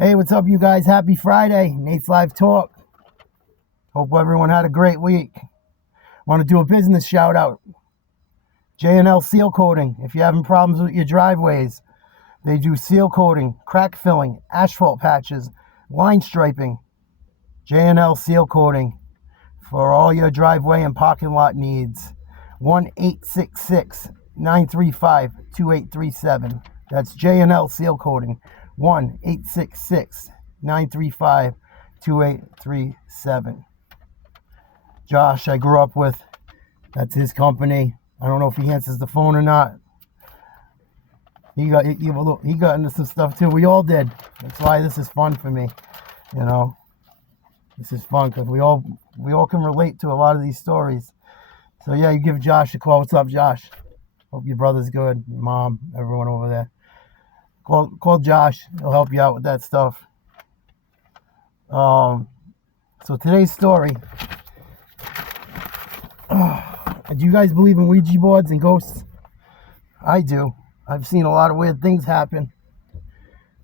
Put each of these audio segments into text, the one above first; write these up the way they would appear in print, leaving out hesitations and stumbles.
Hey, what's up, you guys? Happy Friday. Nate's Live Talk. Hope everyone had a great week. Want to do a business shout out. J&L Seal Coating. If you're having problems with your driveways, they do seal coating, crack filling, asphalt patches, line striping. J&L Seal Coating for all your driveway and parking lot needs. 1-866-935-2837. That's J&L Seal Coating. 1-866-935-2837. Josh, I grew up with. That's his company. I don't know if he answers the phone or not. He got into some stuff too. We all did. That's why this is fun for me. You know, this is fun because we all can relate to a lot of these stories. So yeah, you give Josh a call. What's up, Josh? Hope your brother's good. Your mom, everyone over there. Call Josh. He'll help you out with that stuff. So today's story. Do you guys believe in Ouija boards and ghosts? I do. I've seen a lot of weird things happen.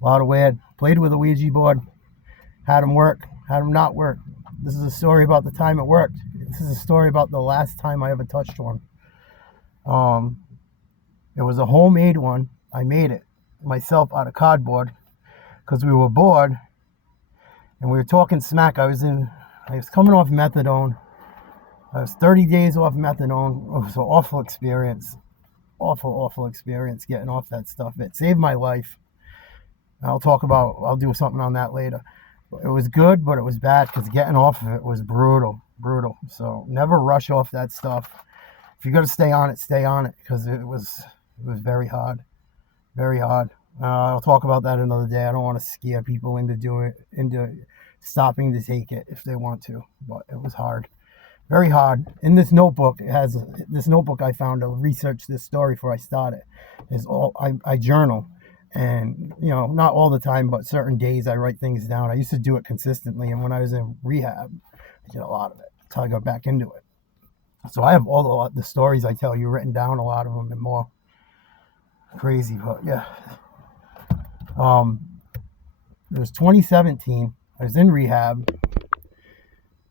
A lot of weird. Played with a Ouija board. Had them work. Had them not work. This is a story about the time it worked. This is a story about the last time I ever touched one. It was a homemade one. I made it myself out of cardboard because we were bored and we were talking smack. I was coming off methadone. I was 30 days off methadone. It was an awful experience. Awful experience getting off that stuff. It saved my life. I'll do something on that later. It was good, but it was bad because getting off of it was brutal. So never rush off that stuff. If you're going to stay on it because it was very hard. Very hard. I'll talk about that another day. I don't want to scare people into stopping to take it if they want to, but it was hard. Very hard. In this notebook, I found to research this story before I started. I journal, and not all the time, but certain days I write things down. I used to do it consistently, and when I was in rehab, I did a lot of it until I got back into it. So I have all the stories I tell you written down, a lot of them and more. Crazy, but yeah. It was 2017. I was in rehab.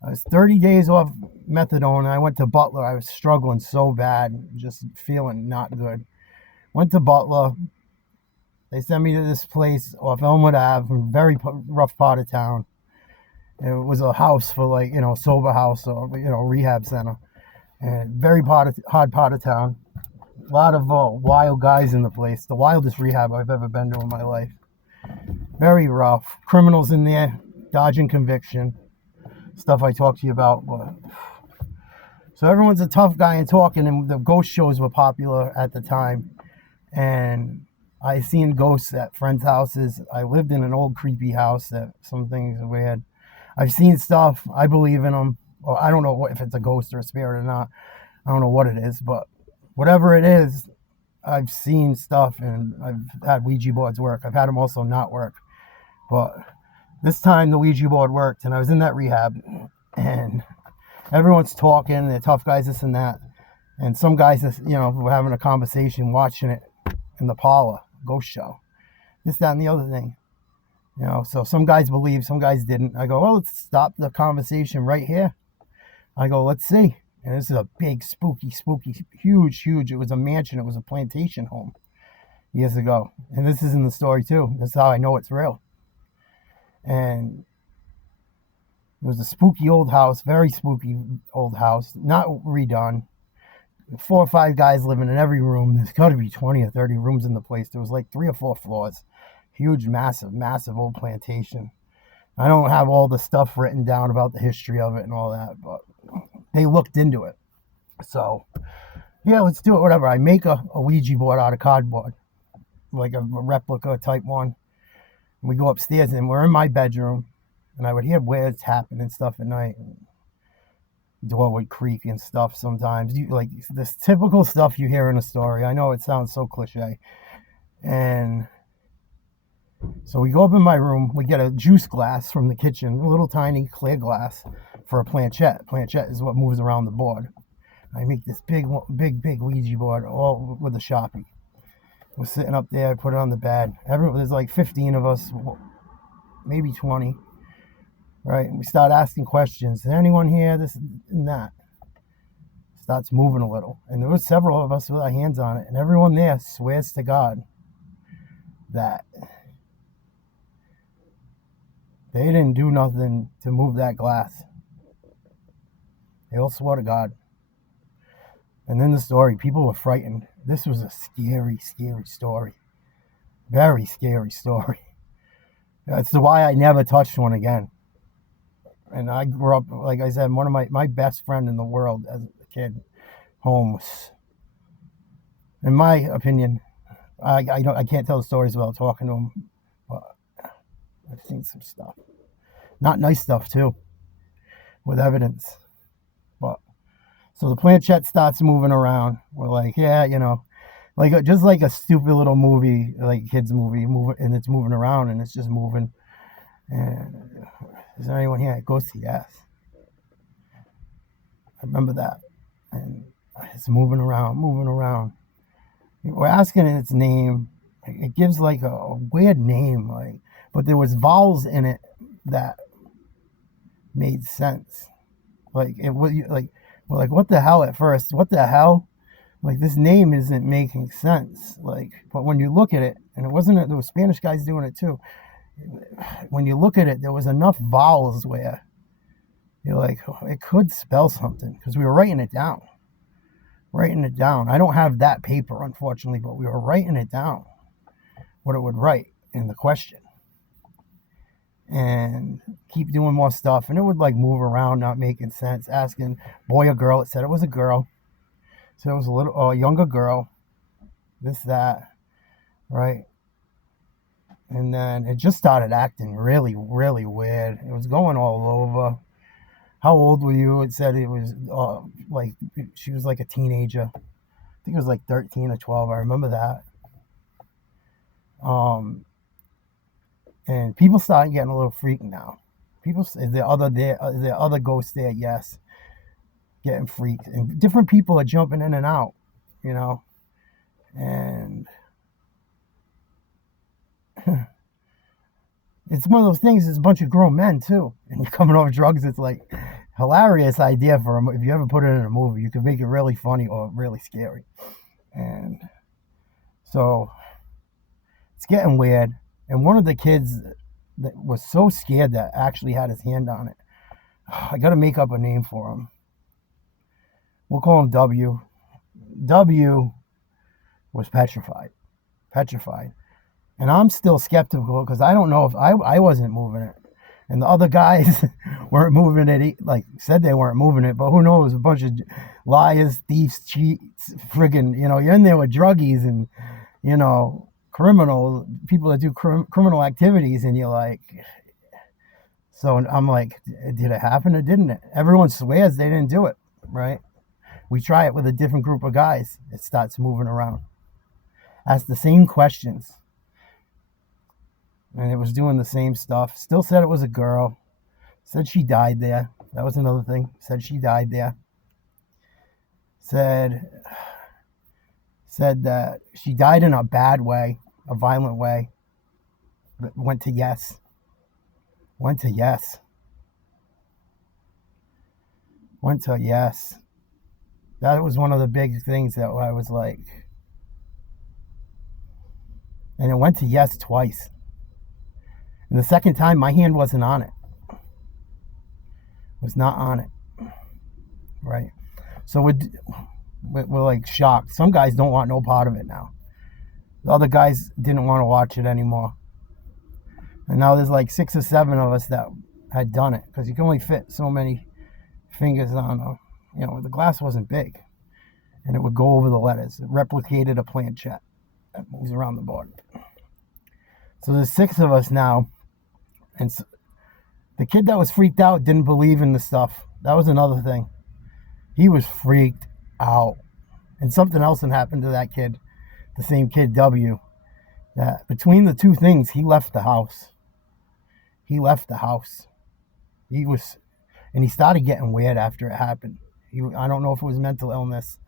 I was 30 days off methadone, and I went to Butler. I was struggling so bad, just feeling not good. Went to Butler. They sent me to this place off Elmwood Ave, a very rough part of town. It was a house for sober house or rehab center, and very hard part of town. A lot of wild guys in the place. The wildest rehab I've ever been to in my life. Very rough. Criminals in there, dodging conviction. Stuff I talked to you about. So everyone's a tough guy and talking, and the ghost shows were popular at the time. And I seen ghosts at friends' houses. I lived in an old creepy house that some things are weird. I've seen stuff. I believe in them. Or I don't know if it's a ghost or a spirit or not. I don't know what it is, but whatever it is, I've seen stuff, and I've had Ouija boards work. I've had them also not work. But this time the Ouija board worked, and I was in that rehab, and everyone's talking, they're tough guys, this and that. And some guys, were having a conversation, watching it in the parlor, ghost show. This, that, and the other thing. So some guys believed, some guys didn't. I go, well, let's stop the conversation right here. I go, let's see. And this is a big, spooky, huge. It was a mansion. It was a plantation home years ago. And this is in the story, too. That's how I know it's real. And it was a spooky old house, very spooky old house, not redone. 4 or 5 guys living in every room. There's got to be 20 or 30 rooms in the place. There was like 3 or 4 floors. Huge, massive old plantation. I don't have all the stuff written down about the history of it and all that, but they looked into it. So, yeah, let's do it, whatever. I make a Ouija board out of cardboard, like a replica type one. And we go upstairs, and we're in my bedroom, and I would hear weird tapping and stuff at night. Door would creak and stuff sometimes. Like this typical stuff you hear in a story. I know it sounds so cliche. And so we go up in my room. We get a juice glass from the kitchen, a little tiny clear glass for a planchette. Planchette is what moves around the board. I make this big Ouija board all with a Sharpie. We're sitting up there. I put it on the bed. There's like 15 of us. maybe 20, right? And we start asking questions. Is there anyone here? This and that. Starts moving a little. And there was several of us with our hands on it. And everyone there swears to God that they didn't do nothing to move that glass. They all swore to God. And then the story, people were frightened. This was a scary, scary story. Very scary story. That's why I never touched one again. And I grew up, like I said, one of my best friend in the world as a kid, homeless. In my opinion, I can't tell the stories without talking to him, but I've seen some stuff. Not nice stuff, too, with evidence. But so the planchette starts moving around. We're like, yeah, just like a stupid little movie, like kids movie, and it's moving around and it's just moving. And is there anyone here? It goes to yes. I remember that. And it's moving around. We're asking it its name. It gives like a weird name, but there was vowels in it that made sense. Like it was like, we're like, what the hell at first? What the hell? Like, this name isn't making sense. Like, but when you look at it, and there were Spanish guys doing it too. When you look at it, there was enough vowels where you're like, oh, it could spell something, because we were writing it down. I don't have that paper, unfortunately, but we were writing it down, what it would write in the question. And keep doing more stuff, and it would like move around, not making sense, asking boy or girl. It said it was a girl. So it was a younger girl, this, that, right? And then it just started acting really, really weird. It was going all over. How old were you? It said it was like she was like a teenager. I think it was like 13 or 12. I remember that. And people started getting a little freaked now. People, the other ghosts there, yes, getting freaked, and different people are jumping in and out, and it's one of those things. It's a bunch of grown men too, and you're coming off drugs. It's like hilarious idea if you ever put it in a movie. You could make it really funny or really scary, and so it's getting weird. And one of the kids that was so scared that actually had his hand on it. I got to make up a name for him. We'll call him W. W was petrified. And I'm still skeptical because I don't know if I wasn't moving it. And the other guys weren't moving it, like said they weren't moving it, but who knows? A bunch of liars, thieves, cheats, friggin', you're in there with druggies and, criminals, people that do criminal activities, and you're like, so I'm like, did it happen or didn't it? Everyone swears they didn't do it, right? We try it with a different group of guys. It starts moving around. Ask the same questions. And it was doing the same stuff. Still said it was a girl. Said she died there. That was another thing. Said she died there. Said that she died in a bad way, a violent way. Went to yes. Went to yes. That was one of the big things that I was like. And it went to yes twice. And the second time, my hand wasn't on it. Was not on it. Right? So we're like shocked. Some guys don't want no part of it now. The other guys didn't want to watch it anymore. And now there's like 6 or 7 of us that had done it, because you can only fit so many fingers on the glass wasn't big, and it would go over the letters. It replicated a planchette that moves around the board. So there's 6 of us now, and the kid that was freaked out didn't believe in the stuff. That was another thing. He was freaked out. And something else had happened to that kid, the same kid, W, that between the two things, he left the house. He started getting weird after it happened. I don't know if it was mental illness,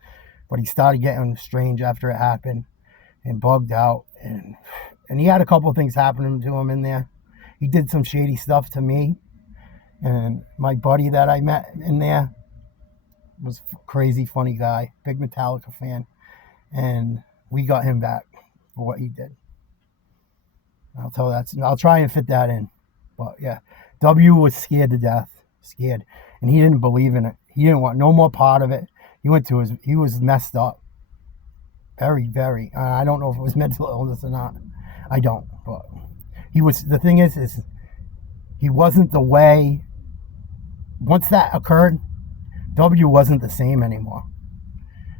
but he started getting strange after it happened and bugged out. And he had a couple of things happening to him in there. he did some shady stuff to me. And my buddy that I met in there was a crazy funny guy, big Metallica fan. And we got him back for what he did. I'll try and fit that in. But yeah, W was scared to death, scared. And he didn't believe in it. He didn't want no more part of it. He was messed up. Very, very. I don't know if it was mental illness or not. I don't. But the thing is he wasn't the way. Once that occurred, W wasn't the same anymore.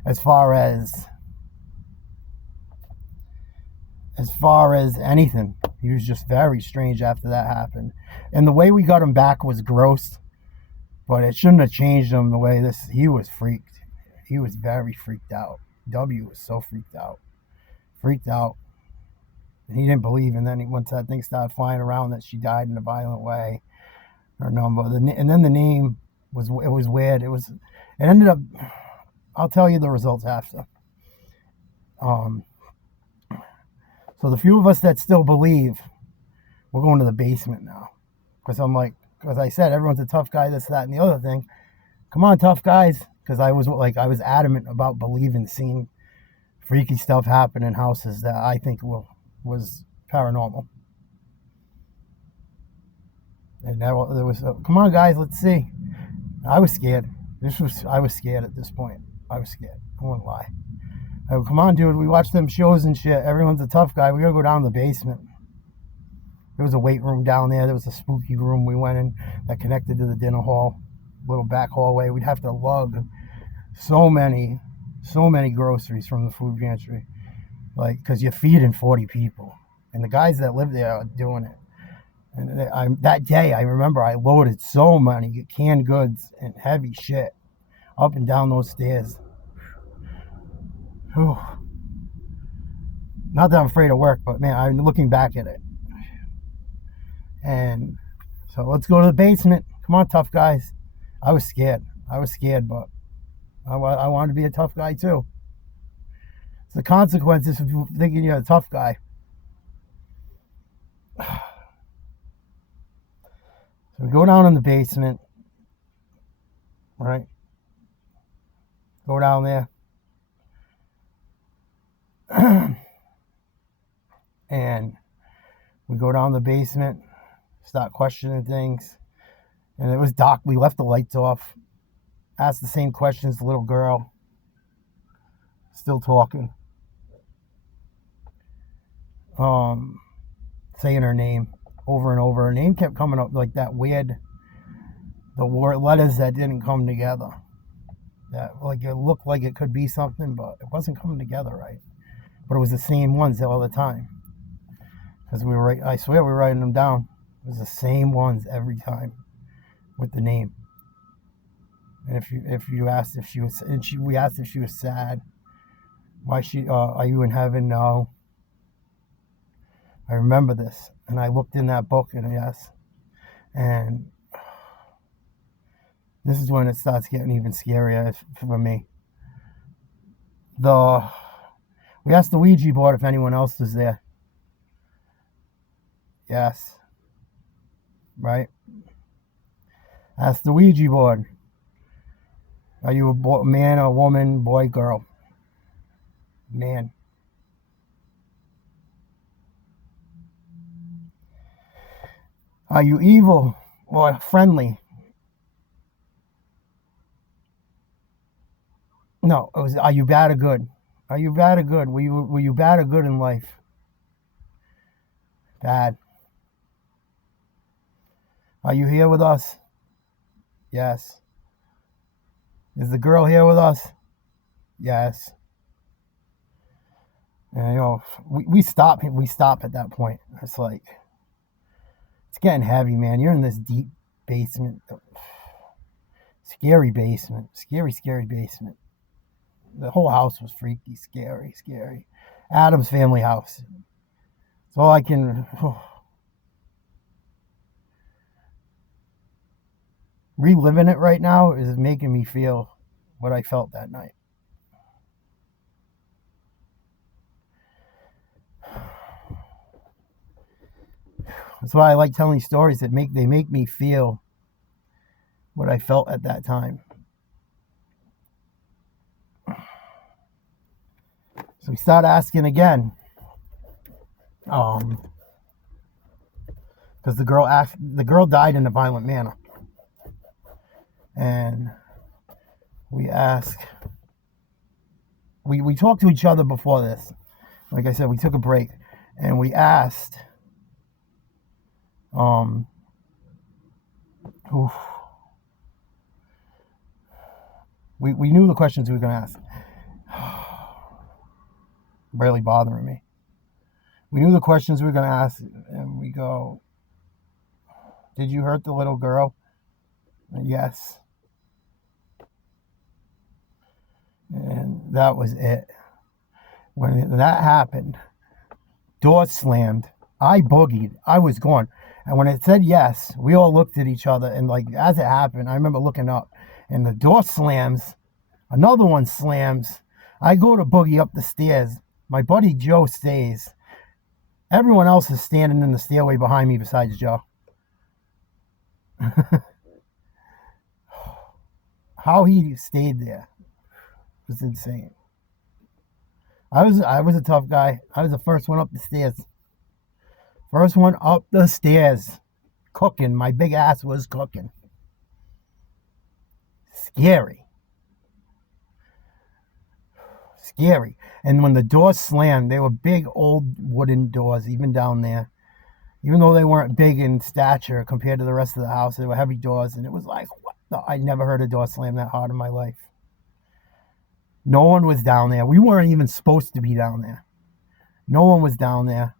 As far as anything, he was just very strange after that happened. And the way we got him back was gross, but it shouldn't have changed him the way he was freaked. He was very freaked out. W was so freaked out. And he didn't believe, and then once that thing started flying around that she died in a violent way, or number, and then the name was weird. It ended up, I'll tell you the results after. So the few of us that still believe, we're going to the basement now. Because I said, everyone's a tough guy, this, that, and the other thing. Come on, tough guys. Because I was adamant about seeing freaky stuff happen in houses that I think was paranormal. And there was, come on, guys, let's see. I was scared. I was scared at this point. I was scared. I won't lie. I come on, dude. We watch them shows and shit. Everyone's a tough guy. We gotta go down to the basement. There was a weight room down there. There was a spooky room we went in that connected to the dinner hall, little back hallway. We'd have to lug so many groceries from the food pantry, because you're feeding 40 people, and the guys that live there are doing it. And that day, I remember I loaded so many canned goods and heavy shit up and down those stairs. Whew. Not that I'm afraid of work, but man, I'm looking back at it. And so let's go to the basement. Come on, tough guys. I was scared, but I wanted to be a tough guy too. It's the consequences of thinking you're a tough guy. So we go down in the basement, right? Go down there. And we go down the basement, start questioning things. And it was dark. We left the lights off. Asked the same questions, the little girl. Still talking. Saying her name over and over. Her name kept coming up like that weird, the letters that didn't come together. That it looked like it could be something, but it wasn't coming together right. But it was the same ones all the time. Because I swear we were writing them down. It was the same ones every time with the name. And if you asked if she was, we asked if she was sad. Why are you in heaven? No. I remember this, and I looked in that book, and yes, and this is when it starts getting even scarier for me. We asked the Ouija board if anyone else was there. Yes. Right? Asked the Ouija board. Are you a man, a woman, boy, girl? Man. Are you evil or friendly? No, it was, are you bad or good? Are you bad or good? Were you bad or good in life? Bad. Are you here with us? Yes. Is the girl here with us? Yes. And we stop at that point. It's like, it's getting heavy, man. You're in this deep basement. Scary basement. Scary basement. The whole house was freaky, scary. Adam's family house. It's all I can... reliving it right now is making me feel what I felt that night. That's why I like telling stories that make me feel what I felt at that time. So we start asking again. Because the girl died in a violent manner. And we ask, we talked to each other before this. Like I said, we took a break and we asked, we knew the questions we were going to ask. Barely bothering me. We knew the questions we were going to ask, and we go, did you hurt the little girl? And yes. And that was it. When that happened, door slammed. I boogied. I was gone. And when it said yes, we all looked at each other. And like as it happened, I remember looking up. And the door slams. Another one slams. I go to boogie up the stairs. My buddy Joe stays. Everyone else is standing in the stairway behind me besides Joe. How he stayed there was insane. I was a tough guy. I was the first one up the stairs. First one up the stairs. Cooking. My big ass was cooking. Scary. Scary. And when the doors slammed, they were big old wooden doors, even down there. Even though they weren't big in stature compared to the rest of the house, they were heavy doors. And it was like, what the? I never heard a door slam that hard in my life. No one was down there. We weren't even supposed to be down there. No one was down there.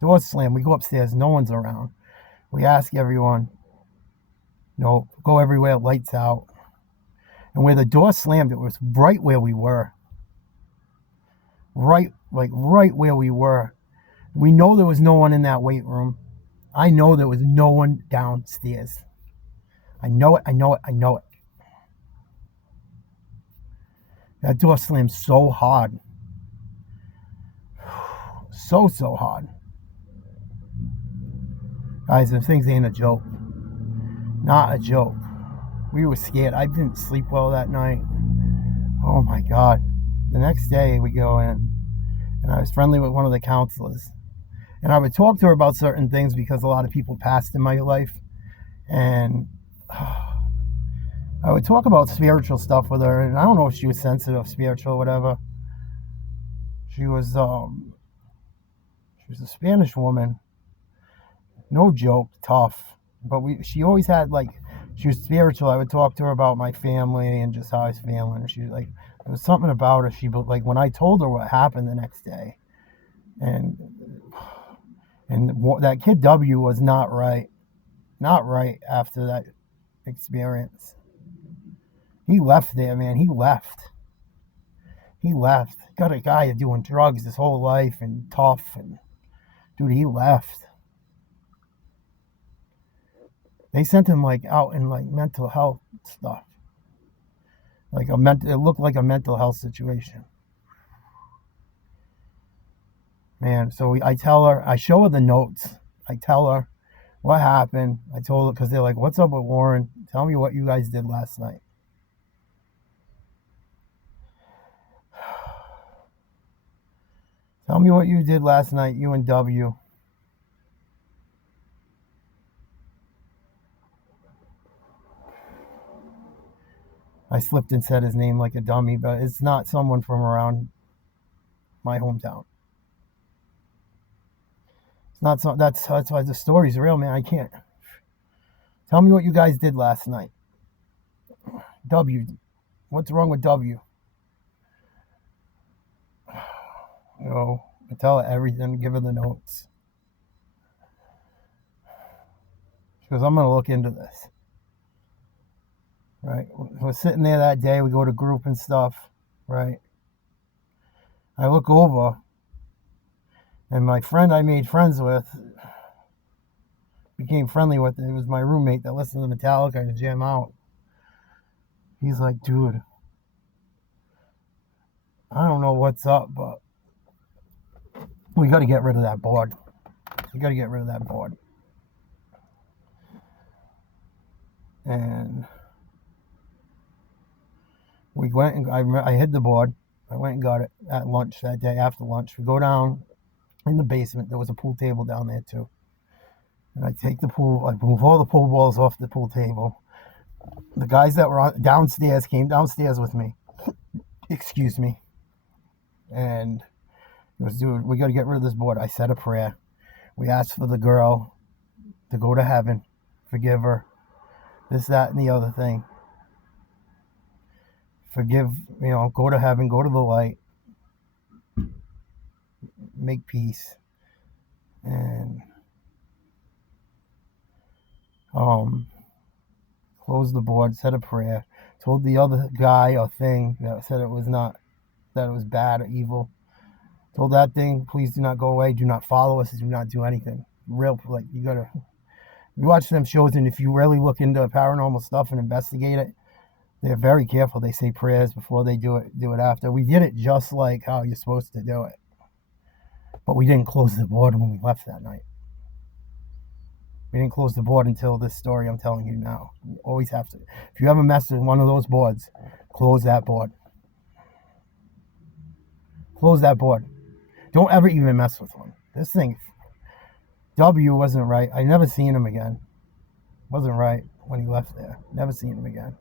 Doors slam. We go upstairs. No one's around. We ask everyone. No, go everywhere. Lights out. And where the door slammed, it was right where we were. Right where we were. We know there was no one in that weight room. I know there was no one downstairs. I know it. That door slammed so hard. So hard. Guys, those things ain't a joke. Not a joke. We were scared. I didn't sleep well that night. Oh my God. The next day we go in and I was friendly with one of the counselors. And I would talk to her about certain things because a lot of people passed in my life. And I would talk about spiritual stuff with her. And I don't know if she was sensitive, spiritual, whatever. She was a Spanish woman. No joke, tough. But she always had she was spiritual. I would talk to her about my family and just how I was feeling. And she was like, there was something about her. She like when I told her what happened the next day, and that kid W was not right after that experience. He left there, man. He left. Got a guy doing drugs his whole life and tough, and dude, he left. They sent him out in mental health stuff. It looked like a mental health situation. Man, so I tell her, I show her the notes. I tell her what happened. I told her, because they're like, what's up with Warren? Tell me what you guys did last night. Tell me what you did last night, you and W. I slipped and said his name like a dummy, but it's not someone from around my hometown. It's not so. That's why the story's real, man. I can't. Tell me what you guys did last night. W. What's wrong with W? No. I tell her everything, give her the notes. She goes, I'm going to look into this. Right? We're sitting there that day. We go to group and stuff. Right? I look over, and my friend I made friends with, became friendly with, it was my roommate that listened to Metallica and jam out. He's like, dude, I don't know what's up, but We got to get rid of that board. We got to get rid of that board. And we went and I hid the board. I went and got it at lunch that day. After lunch, we go down in the basement. There was a pool table down there too. And I move all the pool balls off the pool table. The guys that were downstairs came downstairs with me. Excuse me. And it was, dude, we got to get rid of this board. I said a prayer. We asked for the girl to go to heaven, forgive her, this, that, and the other thing. Forgive, go to heaven, go to the light, make peace. And closed the board, said a prayer, told the other guy or thing that said it was not, that it was bad or evil, told that thing, please do not go away, do not follow us, do not do anything. You watch them shows, and if you really look into paranormal stuff and investigate it, they're very careful. They say prayers before they do it after. We did it just like how you're supposed to do it. But we didn't close the board when we left that night. We didn't close the board until this story I'm telling you now. You always have to. If you ever mess with one of those boards, close that board. Close that board. Don't ever even mess with one. This thing, W wasn't right. I never seen him again. Wasn't right when he left there. Never seen him again.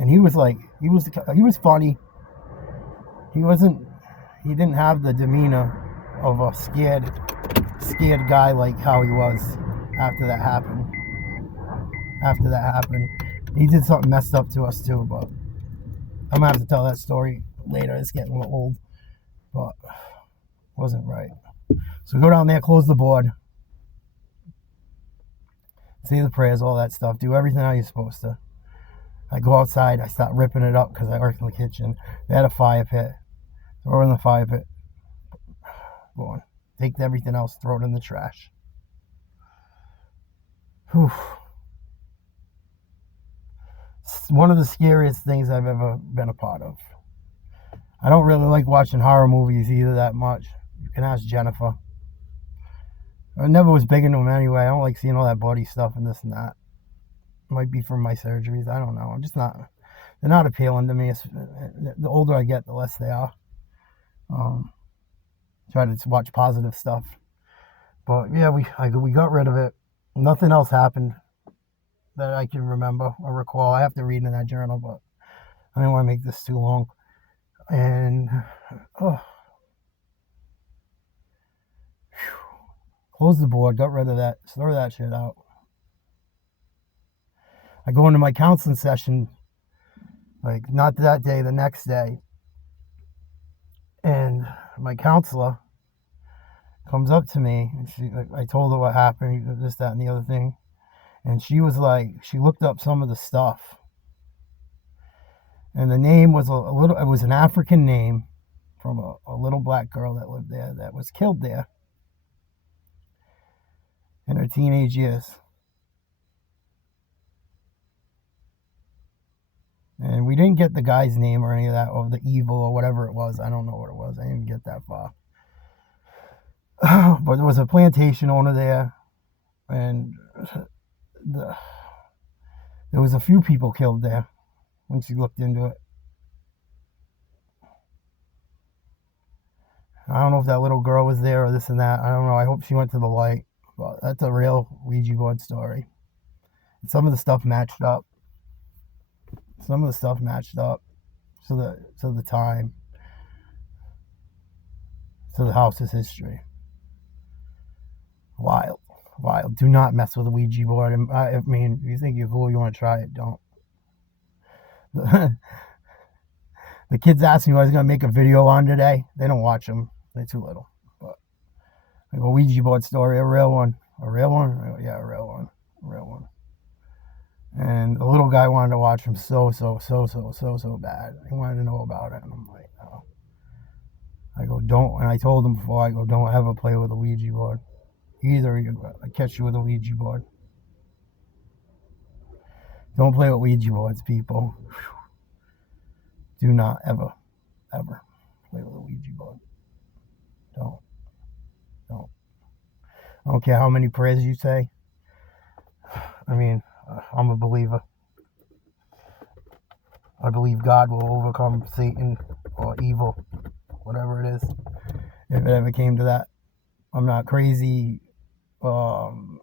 And he was funny. He didn't have the demeanor of a scared guy like how he was after that happened. He did something messed up to us too, but I'm gonna have to tell that story later. It's getting a little old, but wasn't right. So go down there, close the board, say the prayers, all that stuff, do everything how you're supposed to. I go outside, I start ripping it up because I work in the kitchen. They had a fire pit. Throw it in the fire pit. Go on. Take everything else, throw it in the trash. Whew. It's one of the scariest things I've ever been a part of. I don't really like watching horror movies either that much. You can ask Jennifer. I never was big into them anyway. I don't like seeing all that body stuff and this and that. Might be from my surgeries. I don't know. I'm just not. They're not appealing to me. The older I get, the less they are. Try to watch positive stuff. But yeah, we got rid of it. Nothing else happened that I can remember or recall. I have to read in that journal, but I don't want to make this too long. And close the board. Got rid of that. Throw that shit out. I go into my counseling session, like not that day, the next day, and my counselor comes up to me, and I told her what happened, this, that, and the other thing, and she was like, she looked up some of the stuff, and the name was it was an African name from a little black girl that lived there that was killed there in her teenage years. And we didn't get the guy's name or any of that, or the evil or whatever it was. I don't know what it was. I didn't get that far. But there was a plantation owner there, and there was a few people killed there when she looked into it. I don't know if that little girl was there or this and that. I don't know. I hope she went to the light. But that's a real Ouija board story. And some of the stuff matched up. To the time, to the house's history. Wild. Do not mess with a Ouija board. I mean, if you think you're cool, you want to try it, don't. The kids asked me what I was going to make a video on today. They don't watch them. They're too little. But like a Ouija board story, a real one. Yeah, a real one. And the little guy wanted to watch him so bad. He wanted to know about it. And I'm like, no. I go, don't. And I told him before, I go, don't ever play with a Ouija board. Either I catch you with a Ouija board. Don't play with Ouija boards, people. Do not ever play with a Ouija board. Don't. Don't. I don't care how many prayers you say. I mean, I'm a believer. I believe God will overcome Satan or evil, whatever it is, if it ever came to that. I'm not crazy. You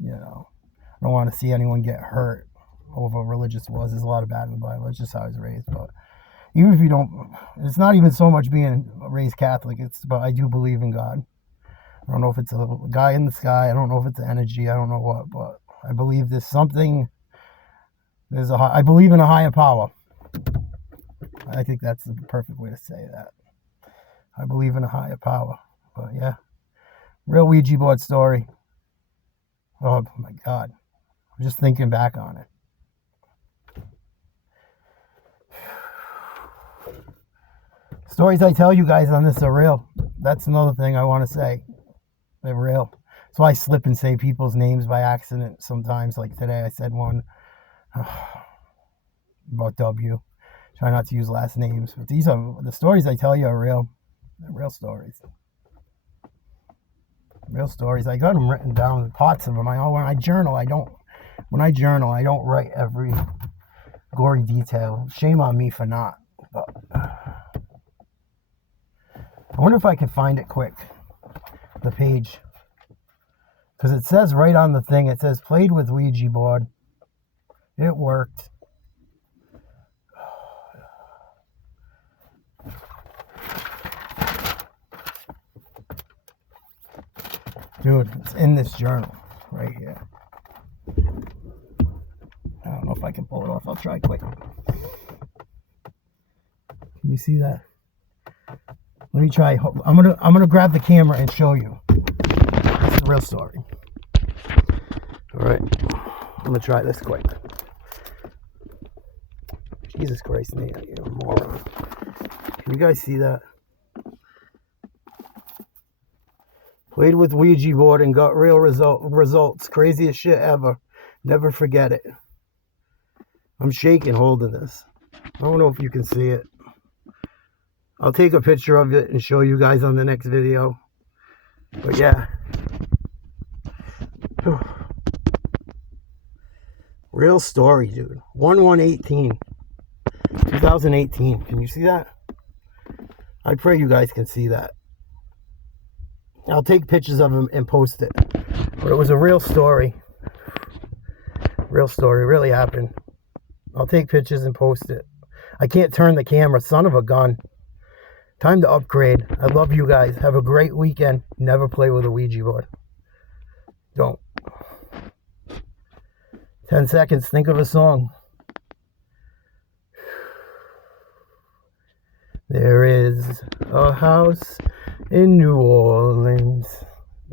know, I don't want to see anyone get hurt over religious wars. There's a lot of bad in the Bible. It's just how I was raised. But even if you don't, it's not even so much being raised Catholic. It's about, I do believe in God. I don't know if it's a guy in the sky. I don't know if it's energy. I don't know what, but I believe there's something. I believe in a higher power. I think that's the perfect way to say that. I believe in a higher power. But yeah, real Ouija board story. Oh my God. I'm just thinking back on it. Stories I tell you guys on this are real. That's another thing I want to say. They're real. So I slip and say people's names by accident sometimes. Like today I said one about W. Try not to use last names. But these are the stories I tell you are real. They're real stories. Real stories. I got them written down, parts of them. When I journal, I don't write every gory detail. Shame on me for not. But I wonder if I can find it quick. The page. Because it says right on the thing, it says played with Ouija board. It worked. Dude, it's in this journal right here. I don't know if I can pull it off. I'll try quick. Can you see that? Let me try. I'm gonna grab the camera and show you. It's a real story. All right. I'm gonna try this quick. Jesus Christ, man, you're a moron. Can you guys see that? Played with Ouija board and got real results. Craziest shit ever. Never forget it. I'm shaking holding this. I don't know if you can see it. I'll take a picture of it and show you guys on the next video. But yeah. Real story, dude. 1/1/18. 2018. Can you see that? I pray you guys can see that. I'll take pictures of him and post it. But it was a real story. Real story. Really happened. I'll take pictures and post it. I can't turn the camera. Son of a gun. Time to upgrade. I love you guys. Have a great weekend. Never play with a Ouija board. Don't. 10 seconds. Think of a song. There is a house in New Orleans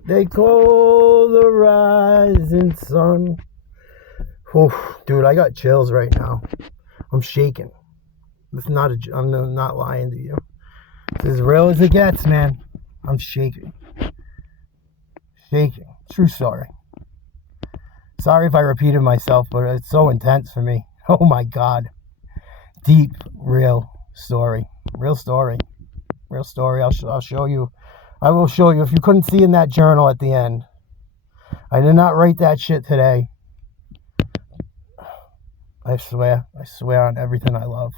they call the rising sun. Oof, dude, I got chills right now. I'm shaking. I'm not lying to you. It's as real as it gets, man. I'm shaking. Shaking. True story. Sorry if I repeated myself, but it's so intense for me. Oh my God. Deep, real story. Real story. Real story. I'll show you. I will show you. If you couldn't see in that journal at the end. I did not write that shit today. I swear on everything I love.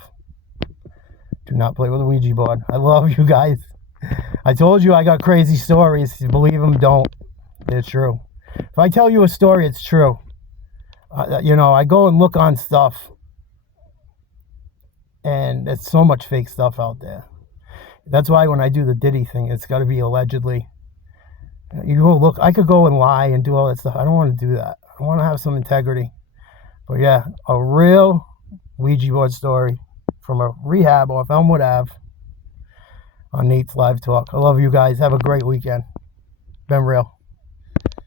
Do not play with a Ouija board. I love you guys. I told you I got crazy stories. You believe them, don't. They're true. If I tell you a story, it's true. I go and look on stuff. And there's so much fake stuff out there. That's why when I do the Diddy thing, it's got to be allegedly. You go look. I could go and lie and do all that stuff. I don't want to do that. I want to have some integrity. But yeah, a real Ouija board story from a rehab off Elmwood Ave on Nate's Live Talk. I love you guys. Have a great weekend. Been real.